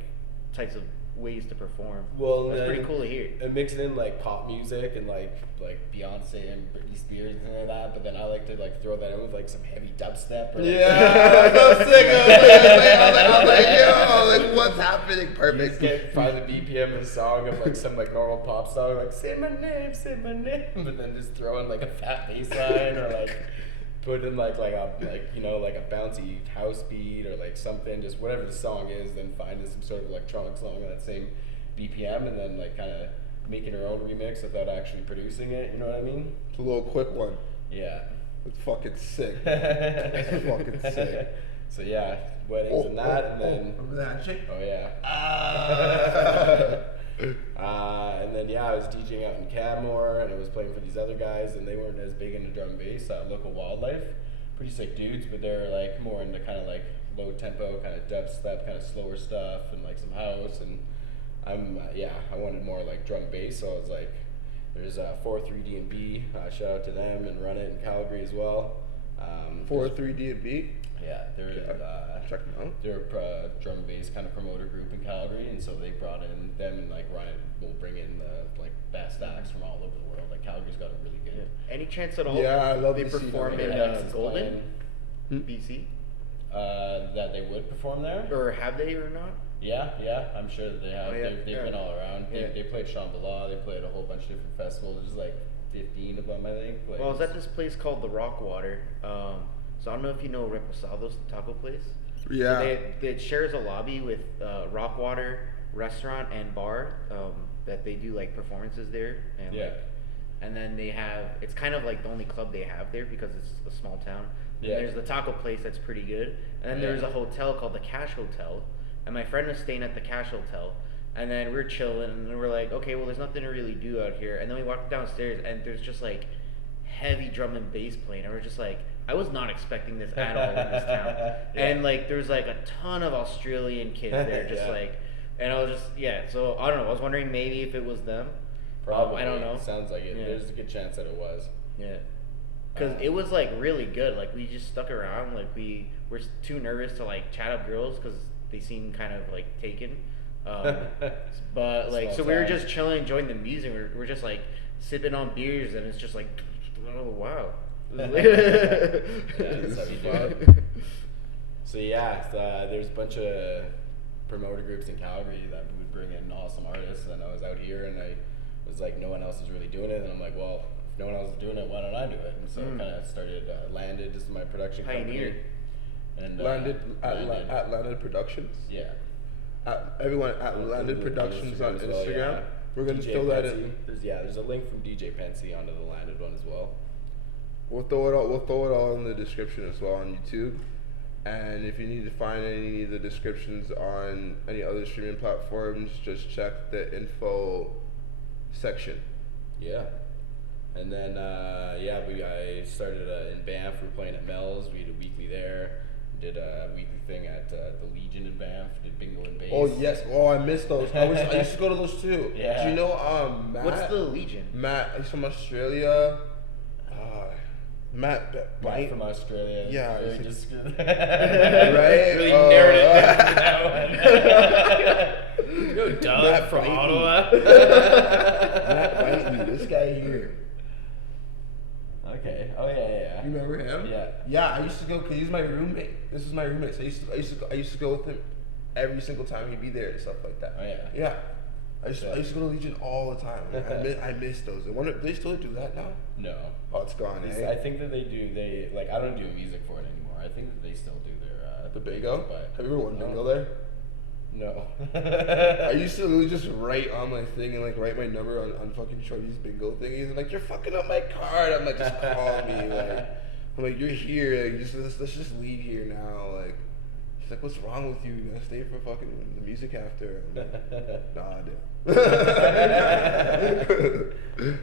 types of ways to perform. Well, that's then pretty cool to hear. And mixing in like pop music and like Beyonce and Britney Spears and things like that, but then I like to like throw that in with like some heavy dubstep. Or, like, Yeah, so sick. I was like, yo, like what's happening? You just Perfect. get by the BPM of the song of like some like normal pop song, like say my name, but then just throw in like a fat bass line or like put in like a bouncy house beat or like something, just whatever the song is, then find some sort of electronic song on that same BPM, and then like kind of making her own remix without actually producing it. You know what I mean? It's a little quick one. Yeah. It's fucking sick. It's fucking sick. So yeah, weddings and that, and then remember that shit? oh yeah. And then I was DJing out in Cadmore, and I was playing for these other guys, and they weren't as big into drum and bass. Local Wildlife, pretty sick dudes, but they're like more into kind of like low tempo, kind of dubstep, kind of slower stuff, and like some house. And I wanted more like drum bass, so I was like, there's 4-3 D&B. Shout out to them and Run It in Calgary as well. 4-3 D&B. Yeah, they're Check them out. they're a drum and bass kind of promoter group in Calgary, and so they brought in them, and like Ryan will bring in the like best acts from all over the world. Like Calgary's got a really good. Any chance at all? Yeah, I love they to see perform them. in Next is Golden, playing, BC, that they would perform there. or have they or not? Yeah, I'm sure that they have. Oh, yeah, They've yeah. been all around. Yeah. They played Shambhala. They played a whole bunch of different festivals. There's like 15 of them, I think. Like, Well, I was at this place called the Rockwater. So I don't know if you know Repasamos, the taco place. Yeah. So it shares a lobby with Rockwater restaurant and bar that they do like performances there. And Yeah. and then they have, it's kind of like the only club they have there because it's a small town. And Yeah. there's the taco place that's pretty good. And then Yeah. there's a hotel called the Cash Hotel. And my friend was staying at the Cash Hotel. And then we're chilling and then we're like, okay, well, there's nothing to really do out here. And then we walked downstairs and there's just like heavy drum and bass playing. And we're just like, I was not expecting this at all in this town. Yeah. And like there was like a ton of Australian kids there, just Yeah. like, and I was just, so I don't know. I was wondering maybe if it was them. Probably. I don't know. Sounds like it. Yeah. There's a good chance that it was. Yeah. Because it was like really good. Like we just stuck around. Like we were too nervous to like chat up girls because they seemed kind of like taken. But like, Small so we were town. just chilling, enjoying the music. We're just like sipping on beers, and it's just like, oh wow. Yeah, that's how you do it. So yeah, there's a bunch of promoter groups in Calgary that would bring in awesome artists, and I was out here and I was like, no one else is really doing it, and I'm like, well, if no one else is doing it, why don't I do it? And so I kind of started Landed. This is my production Pioneer. company. And Landed at Landed Productions. Yeah. Everyone at Landed Productions on as well, Instagram. yeah. We're gonna DJ fill that Pentsy. in. There's a link from DJ Pentsy onto the Landed one as well. We'll throw it all in the description as well on YouTube. And if you need to find any of the descriptions on any other streaming platforms, just check the info section. Yeah. And then I started in Banff. We were playing at Mel's. We did a weekly there. Did a weekly thing at the Legion in Banff. Did bingo and bass. Oh yes. Oh, I missed those. I used to go to those too. Yeah. Do you know Matt? What's the Legion? Matt, he's from Australia. Matt from Australia. Yeah. Very just right? really narrowed it down to that one. Yo, Doug Matt from Whitney. Ottawa. Matt Whitney, this guy here. Okay. Oh yeah. You remember him? Yeah. Yeah, I used to go because he's my roommate. This is my roommate. So I used to go with him every single time he'd be there and stuff like that. Oh yeah. Yeah. I used to go to Legion all the time. I miss those. I wonder, do they still do that now? No. Oh, it's gone. I think that they do. I don't do music for it anymore. I think that they still do their The bingo? But Have you ever won bingo there? No. I used to literally just write on my thing and like write my number on fucking Shorty's bingo thingies and like, you're fucking up my card. I'm like, just call me. Like, I'm like, you're here. Like, let's just leave here now. Like, she's like, what's wrong with you? You gotta stay for fucking the music after. I'm like, nah, dude.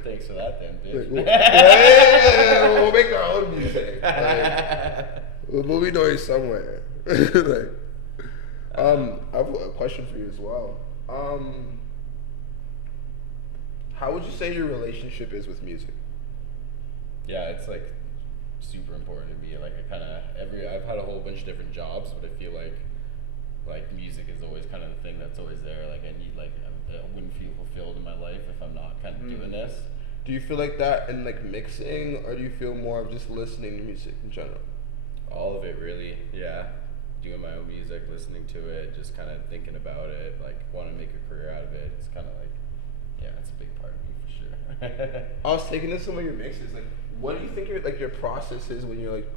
Thanks for that, then, bitch. We'll make our own music. Like, we'll be doing somewhere. Like, I have a question for you as well. How would you say your relationship is with music? Yeah, it's like super important to me. Like I've had a whole bunch of different jobs, but I feel like music is always kind of the thing that's always there. Like I wouldn't feel fulfilled in my life if I'm not kind of doing this. Do you feel like that in like mixing, or do you feel more of just listening to music in general? All of it, really. Yeah. Doing my own music, listening to it, just kind of thinking about it, like want to make a career out of it. It's kind of like, yeah, it's a big part of me for sure. I was taking in some of your mixes. Like, what do you think your process is when you're like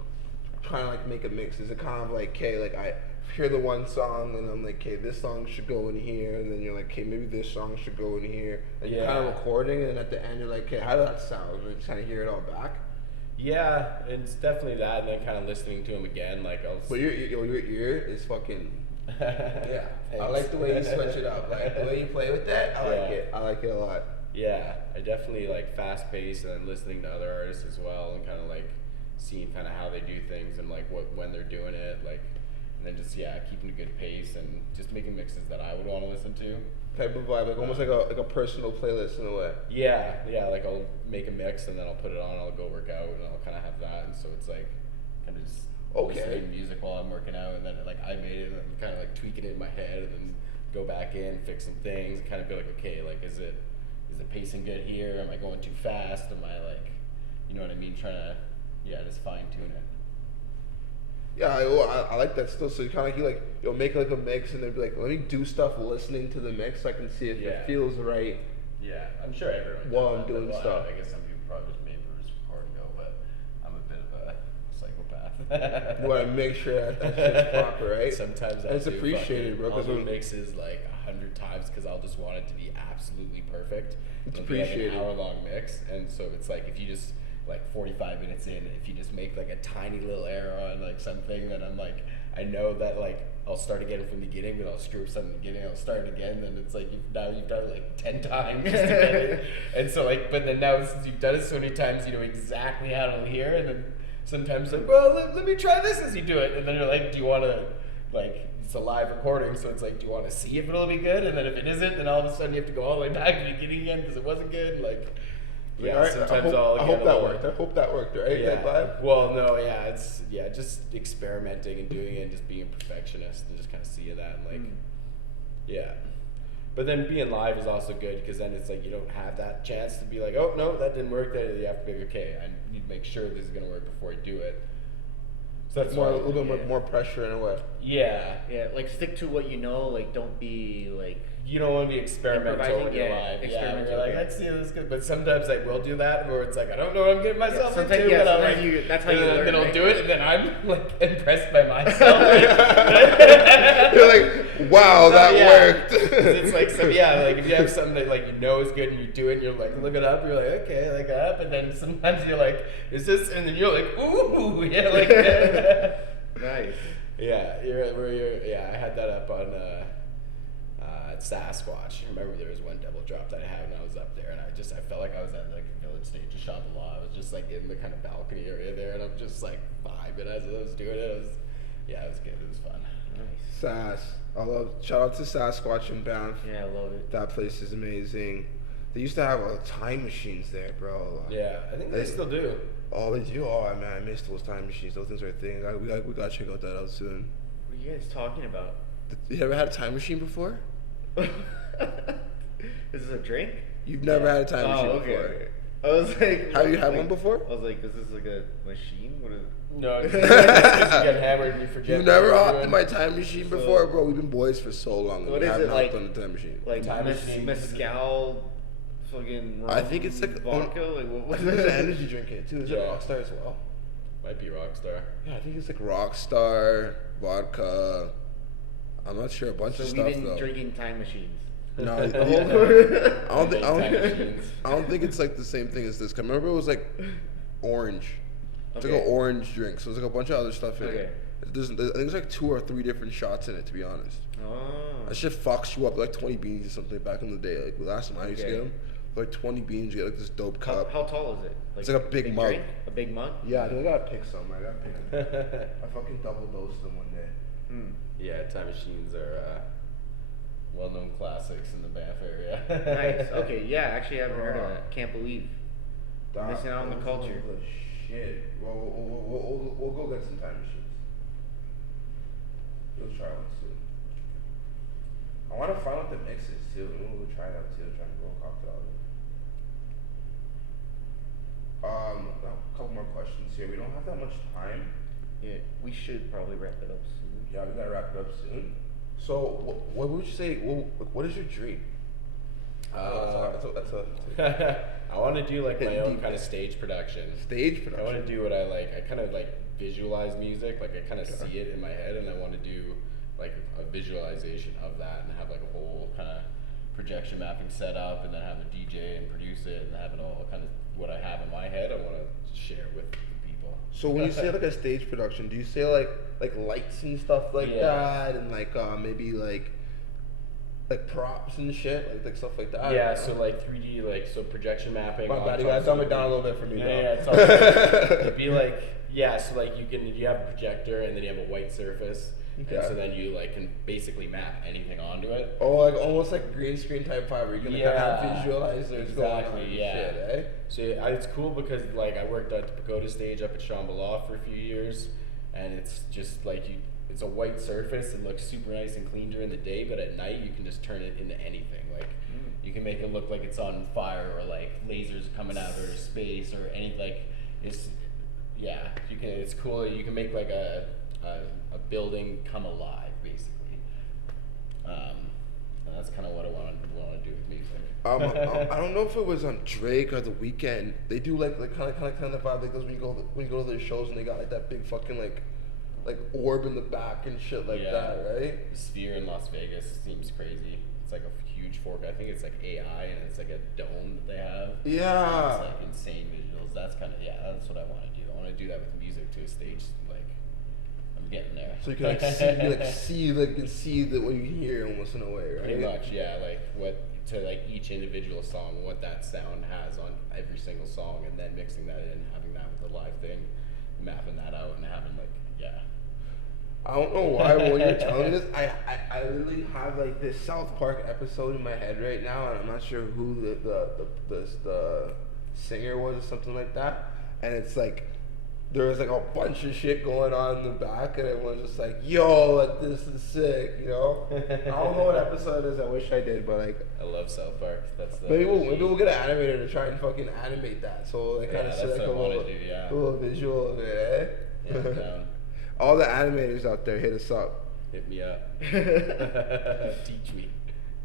trying to like make a mix? Is it kind of like, okay, like I hear the one song and I'm like, okay, this song should go in here, and then you're like, okay, maybe this song should go in here, and you're kind of recording, and at the end you're like, okay, how does that sound? And you just kind of hear it all back. Yeah, it's definitely that, and then kind of listening to him again, like I'll. But your ear is fucking. Yeah, I like the way you switch it up. Like the way you play with that, I like it. I like it a lot. Yeah, I definitely like fast paced, and then listening to other artists as well, and kind of like seeing kind of how they do things and like when they're doing it, like, and then just keeping a good pace and just making mixes that I would want to listen to. Type of vibe, like almost like a personal playlist in a way. Yeah, like I'll make a mix and then I'll put it on, I'll go work out, and I'll kind of have that, and so it's like kind of just listening to music while I'm working out, and then like I made it, and I'm kind of like tweaking it in my head, and then go back in, fix some things, and kind of be like, okay, like is the pacing good here? Am I going too fast? Am I like, you know what I mean? Trying to, just fine tune it. Yeah, I like that still. So you kind of you'll make like a mix and then be like, let me do stuff listening to the mix so I can see if it feels right. Yeah, I'm sure everyone. While I'm doing stuff. I guess some people probably just made for just record and go, but I'm a bit of a psychopath. You want to make sure that shit's proper, right? Sometimes it's appreciated, bro. I'll do mixes like 100 times because I'll just want it to be absolutely perfect. It's Like appreciated. an hour-long mix, and so it's like if you just like 45 minutes in, if you just make like a tiny little error on like something, then I'm like, I know that like I'll start again from the beginning, but I'll screw up something in the beginning, I'll start again, then it's like you've done it like 10 times to get it. And so like, but then now since you've done it so many times, you know exactly how to hear, and then sometimes like, well, let me try this as you do it, and then you're like, do you want to, like, it's a live recording, so it's like, do you want to see if it'll be good? And then if it isn't, then all of a sudden you have to go all the way back to the beginning again because it wasn't good, like. Yeah, right, sometimes I hope that worked. I hope that worked, right? Yeah. That vibe? Well, no, it's just experimenting and doing it and just being a perfectionist and just kind of seeing that and like, yeah. But then being live is also good because then it's like you don't have that chance to be like, oh no, that didn't work. That you have to be like, okay, I need to make sure this is gonna work before I do it. So that's more, a why- little bit more pressure in a way. Yeah. Yeah, like stick to what you know. Like don't be like. You don't want to be experimental Improvising, with your yeah, live. Yeah, experimental, you're like, yeah. let's see this good. But sometimes I will do that where it's like, I don't know what I'm getting myself sometimes- into. yeah, but I'm sometimes like, you- that's how you and learn, then I'll right? do it, and then I'm like impressed by myself. You're like, wow, that worked. 'Cause it's like some, like if you have something that like you know is good and you do it, and you're like, look it up, you're like, okay, like up, and then sometimes you're like, is this? And then you're like, ooh, yeah, like. Nice. Yeah, I had that up on Sasquatch. I remember there was one double drop that I had when I was up there, and I felt like I was at like a village stage of Shambhala. I was just like in the kind of balcony area there, and I'm just like vibing as I was doing it. It was good. It was fun. Nice. Sass. Shout out to Sasquatch in Banff. Yeah, I love it. That place is amazing. They used to have time machines there, bro. Yeah, I think they still do. Oh, they do? Oh, man, I missed those time machines. Those things are a thing. We gotta check out that out soon. What are you guys talking about? You ever had a time machine before? Is this a drink? You've never had a time machine before? Okay. I was like, Have you had like- one before? I was like, is this like a machine? What is it? No, it's just you get hammered and you forget. You've never what you're hopped in doing. my time machine So- before, bro? We've been boys for so long. What we is haven't it, like- hopped on the time machine. Like Time machine. mezcal, fucking rum, I think it's like vodka. Like what? There's an energy drink in it too. Is it Yeah. Rockstar as well? Might be Rockstar. Yeah, I think it's like Rockstar, vodka. I'm not sure, a bunch So of we've stuff been though. drinking time machines. No, The yeah. whole- I don't think it's like the same thing as this. 'Cause remember, it was like orange. It's like Okay. an orange drink. So there's like a bunch of other stuff in Okay. it. I think there's like 2 or 3 different shots in it. To be honest, Oh. that shit fucks you up. Like 20 beans or something back in the day. Like last time I used to Okay. get them, like 20 beans, you get like this dope How, cup. how tall is it? It's like a big mug. drink? A big mug? Yeah, I think I gotta pick some. I gotta pick them. I fucking double dosed them one day. Hmm. Yeah, time machines are well-known classics in the Banff area. Nice. Okay. Yeah. Actually, I haven't heard of that. Can't believe. Missing out on the Those culture. are the shit. We'll go get some time machines. We'll try one soon. I want to find out the mixes too. We'll try it out too. Try to grow a cocktail. A couple more questions here. We don't have that much time. Yeah. We should probably wrap it up soon. Yeah, we gotta wrap it up soon. So, what would you say? What is your dream? That's a I want to do like my Hitting own deep kind of there. stage production. stage I production. want to do what I like. I kind of like visualize music. Like I kind of Okay. see it in my head, and I want to do like a visualization of that, and have like a whole kind of projection mapping set up, and then have a DJ and produce it, and have it all kind of what I have in my head. I want to share with the people. So when you say like a stage production, do you say like lights and stuff like Yeah. that, and like maybe like props and shit, like stuff like that? Yeah, so like 3D, like so projection mapping. My on bad, you top gotta of dumb it the- down a little bit for me. Yeah, though. yeah, it's all good. It'd be like, yeah, so like you have a projector and then you have a white surface, Okay. and so then you like can basically map anything onto it. Oh, like almost like green screen type vibe where you can Yeah, have visualizers going on exactly, and yeah. shit, eh? So it's cool because like I worked at the Pagoda stage up at Shambhala for a few years, and it's just like it's a white surface. It looks super nice and clean during the day, but at night you can just turn it into anything. Like you can make it look like it's on fire, or like lasers coming out of space, or any like it's you can. It's cool. You can make like a building come alive, basically. And that's kind of what I want to do with music. I don't know if it was on Drake or The Weeknd. They do like kind of vibe like those when you go to their shows and they got like that big fucking like orb in the back and shit like that, right? The Sphere in Las Vegas seems crazy. It's like a huge fork. I think it's like AI, and it's like a dome that they have. Yeah. It's like insane visuals. That's kind of that's what I want to do. I want to do that with music to a stage. Like I'm getting there. So you can see what you hear almost in a way, right? Pretty much, yeah. Like what to like each individual song, what that sound has on every single song, and then mixing that in, having that with the live thing, mapping that out, and having like I don't know why, but when you're telling me this, I literally have like this South Park episode in my head right now, and I'm not sure who the singer was or something like that. And it's like there was like a bunch of shit going on in the back, and everyone's just like, "Yo, like this is sick," you know. I don't know what episode it is. I wish I did, but like I love South Park. That's the maybe we'll get an animator to try and fucking animate that, so they kind of Yeah, see that's like what I wanna a do, yeah. little visual of it. Eh? Yeah, I'm down. All the animators out there, hit us up. Hit me up. Teach me.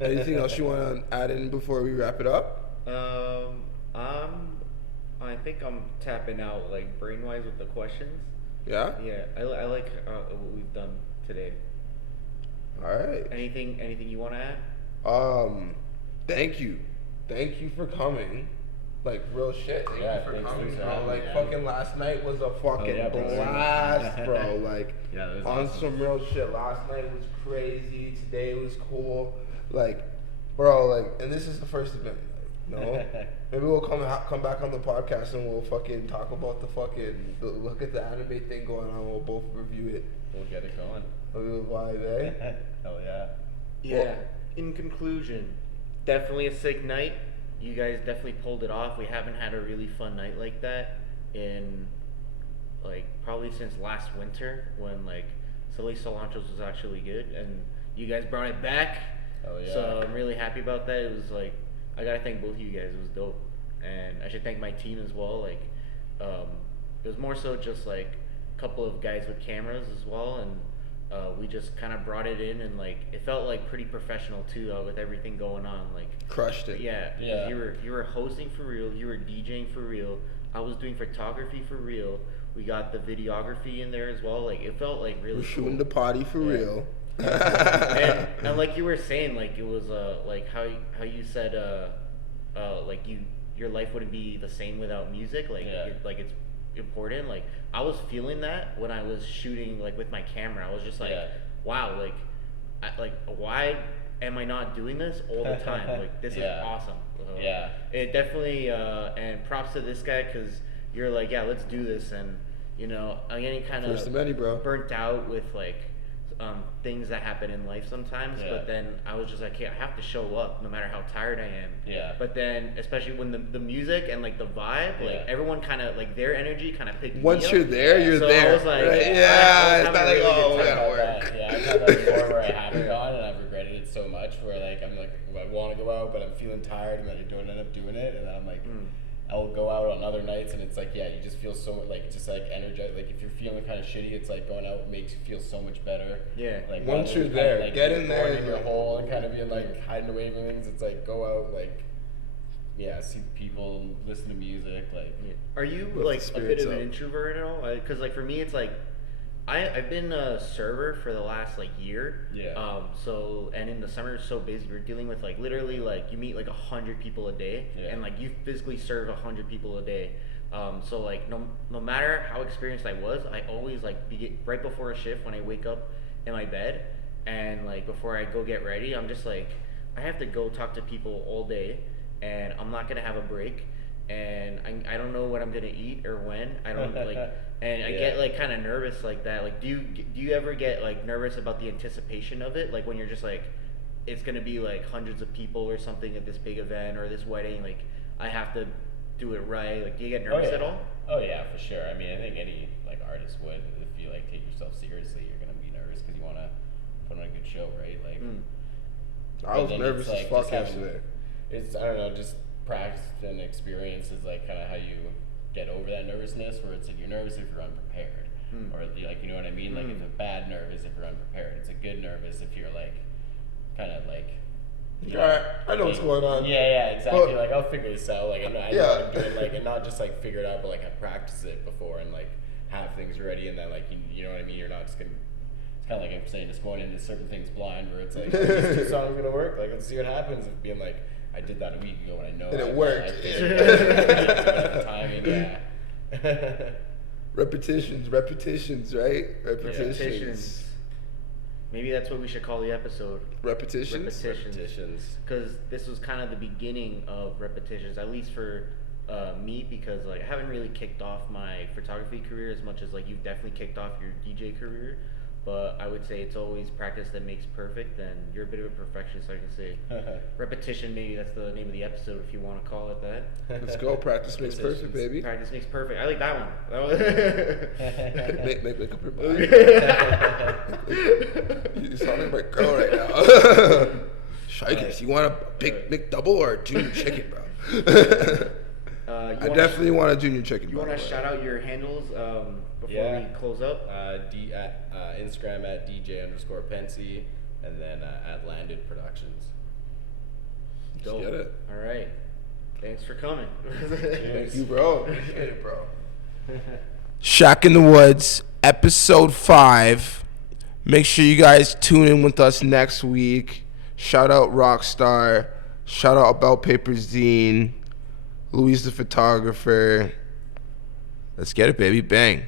Anything else you want to add in before we wrap it up? I think I'm tapping out like brain wise with the questions. Yeah. Yeah, I like what we've done today. All right. Anything you want to add? Thank you for coming. Like real shit. Thank you for coming, bro. Like fucking last night was a fucking blast, bro. Like that was on awesome. some real shit. Last night was crazy. Today was cool. Like, bro. Like, and this is the first event. Like, no, maybe we'll come back on the podcast and we'll fucking talk about look at the anime thing going on. We'll both review it. We'll get it going. A little vibe, eh? Hell yeah. Yeah. Well, in conclusion, definitely a sick night. You guys definitely pulled it off. We haven't had a really fun night like that in like probably since last winter when like Silly Cilantro's was actually good and you guys brought it back. Hell yeah. So I'm really happy about that. It was like I gotta thank both of you guys. It was dope, and I should thank my team as well. Like it was more so just like a couple of guys with cameras as well, and we just kind of brought it in, and like it felt like pretty professional too with everything going on. Like crushed it. Yeah, Yeah. You were hosting for real. You were DJing for real. I was doing photography for real. We got the videography in there as well. Like it felt like really We're shooting cool. the party for real. and like you were saying, like it was like how you said like your life wouldn't be the same without music. Like like it's important. Like I was feeling that when I was shooting like with my camera. I was just like, wow, like why am I not doing this all the time? Like this is awesome. It definitely and props to this guy because you're like, yeah, let's do this. And you know, I'm getting kind First of many, bro. of burnt out with like things that happen in life sometimes, but then I was just like, hey, I have to show up no matter how tired I am. Yeah. But then, especially when the music and like the vibe, like everyone kind of like their energy kind of picked Once me you're up. there, you're So there. I was like, right? I was It's not having like, a really oh, good we time. gotta work. Yeah, I've had that before where I haven't gone and I've regretted it so much. Where like I'm like, I want to go out, but I'm feeling tired, and then I don't end up doing it, and then I'm like. I'll go out on other nights and it's like, yeah, you just feel so like just like energized. Like if you're feeling kind of shitty, it's like going out makes you feel so much better. Yeah. Like Once rather you're than there, kinda, like, get being in there bored and, in your like, hole and kind of being like hiding away from things. It's like go out, like see the people, listen to music. Like Are you Lift like the a bit spirits of an up. introvert at all? Because like for me, it's like I've been a server for the last like year. Yeah. So and in the summer it's so busy. You're dealing with like literally like you meet like 100 people a day, and like you physically serve 100 people a day. So like no matter how experienced I was, I always like right before a shift when I wake up in my bed and like before I go get ready, I'm just like I have to go talk to people all day, and I'm not gonna have a break. And I don't know what I'm gonna eat or when. I don't like, and I get like kind of nervous like that. Like, do you ever get like nervous about the anticipation of it? Like when you're just like, it's gonna be like hundreds of people or something at this big event or this wedding. Like I have to do it right. Like, do you get nervous at all? Oh yeah, for sure. I mean, I think any like artist would. If you like take yourself seriously, you're gonna be nervous because you want to put on a good show, right? Like, I was then nervous it's, as like, fuck just having- yesterday. It's I don't know, just practice and experience is like kind of how you get over that nervousness. Where it's like you're nervous if you're unprepared, or like you know what I mean. Like it's a bad nervous if you're unprepared. It's a good nervous if you're like kind of like. Alright, I know what's going on. Yeah, exactly. But- like I'll figure this out. Like I know what I'm doing. Like and not just like figure it out, but like I practice it before and like have things ready, and then like you know what I mean. You're not just gonna. It's kind of like I'm saying, just going into certain things blind, where it's like these two songs gonna work. Like let's see what happens. Of being like I did that a week ago, and I know And it I worked. I figured it out. Timing, yeah. Repetitions, right? Repetitions. Maybe that's what we should call the episode. Repetitions? Repetitions. Because this was kind of the beginning of repetitions, at least for me, because like I haven't really kicked off my photography career as much as like you've definitely kicked off your DJ career. But I would say it's always practice that makes perfect, and you're a bit of a perfectionist, so I can say repetition. Maybe that's the name of the episode if you want to call it that. Let's go. Practice makes perfect, baby. Practice makes perfect. I like that one. Make up your mind. You sound like my girl right now. Shikers, you want a big McDouble or a junior chicken, bro? I definitely want a junior chicken. You want to shout out your handles before we close up? Instagram at DJ_Pentsy, and then at Landed Productions. Dope. Get it. All right. Thanks for coming. Thank you, bro. Appreciate it, bro. Shack in the Woods, episode 5. Make sure you guys tune in with us next week. Shout out Rockstar. Shout out About Paper Zine. Louise the photographer. Let's get it, baby. Bang.